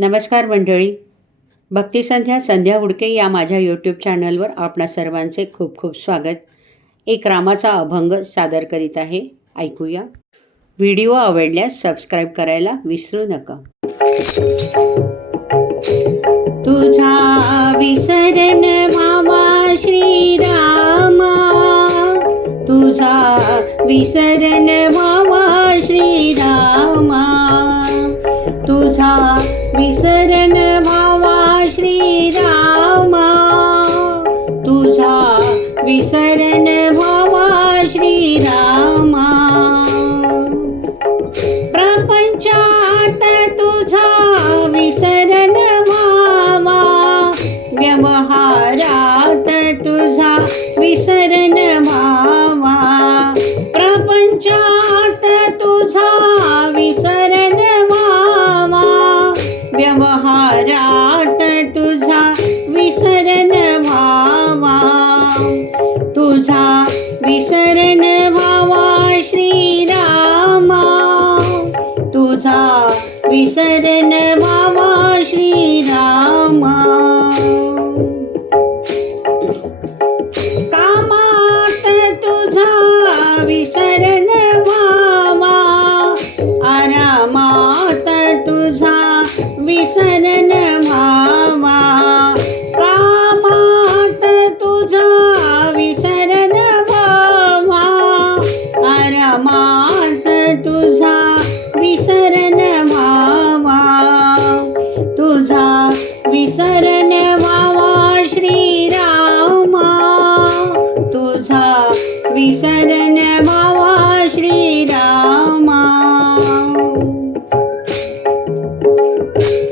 नमस्कार मंडळी. भक्तिसंध्या संध्या हुडके या माझ्या यूट्यूब चॅनलवर आपणा सर्वांचे खूप खूप स्वागत. एक रामाचा अभंग सादर करीत आहे. ऐकूया. व्हिडिओ आवडल्यास सबस्क्राईब करायला विसरू नका. तुझा विसरण मामा श्रीरामा. तुझा विसरण मामा श्रीरामा. तुझा विसरण भावा श्रीरामा. तुझा विसरण भावा श्रीरामा. प्रपंचात तुझा विसरण भावा व्यवहारात तुझा विसरण भावा प्रपंचात तुझा तुझा विसरण व्हावा श्रीरामा. तुझा विसरण व्हावा श्रीरामा. कामात तुझा विसरण व्हावा. आरामात तुझा विसरण विसरण श्री श्रीरामा.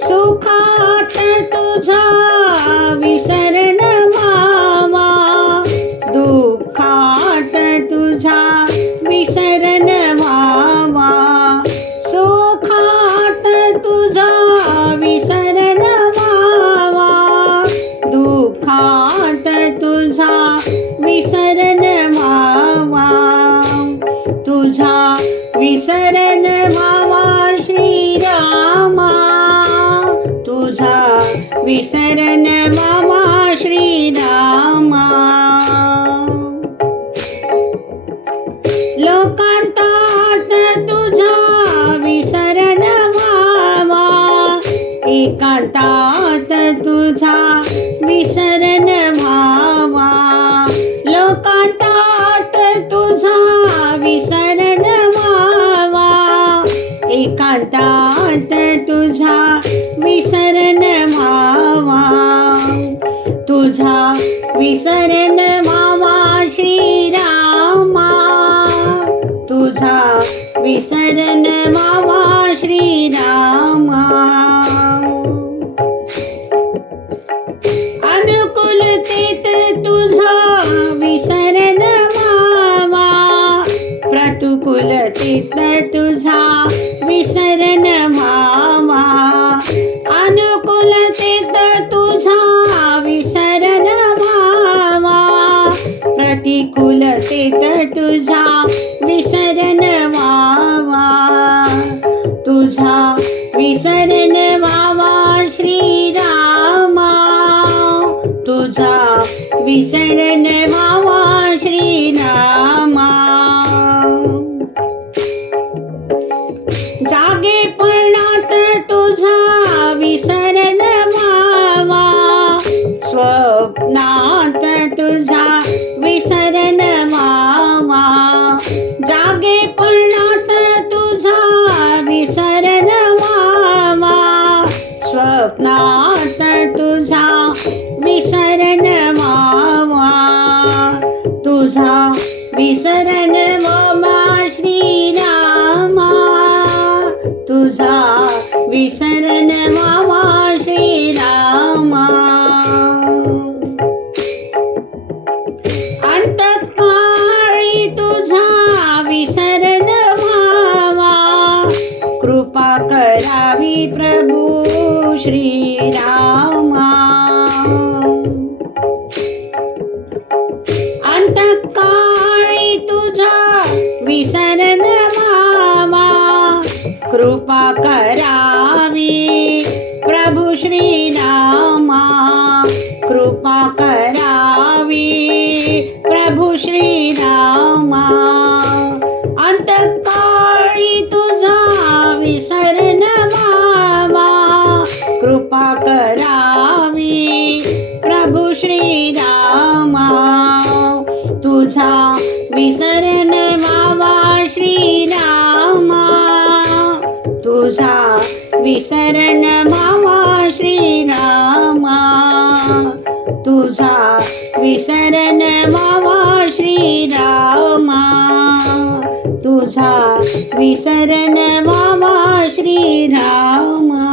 सुखात तुझा विसरण मामा. दुःखात तुझा विसरण व्हावा विसरन व्हावा श्रीरामा. लोकांतात तुझा विसरन व्हावा एकांतात तुझा विसरन व्हावा लोकांतात तुझा विसरन एकांतात तुझा विसरण मावा. तुझा विसरण मावा श्रीरामा. तुझा विसरण मावा श्रीरामा. तुझा विसरण व्हावा अनुकूलतेत तुझा विसरण व्हावा प्रतिकूलतेत तुझा विसरण भावा तुझा विसरण भावा श्रीरामा. तुझा विसरण भावा श्रीराम. तुझा विसरण व्हावा स्वप्नात तुझा विसरण व्हावा जागेपणात तुझा विसरण व्हावा स्वप्नात तुझा विसरन मामा तुझा विसरण मामा श्रीरा तुझा विसरण व्हावा श्रीरामा अंतकाळी तुझा विसरण मावा कृपा करावी प्रभू श्रीरामा. कृपा करावी. प्रभु श्रीरामा कृपा करावी. प्रभु श्रीरामा अंतकाळी तुझा विसरण मामा. कृपा करावी. प्रभु श्रीरामा तुझा विसरण शरण मावा श्रीरामा. तुझा विसरण मावा श्रीरामा. तुझा विसरण मावा श्रीरामा.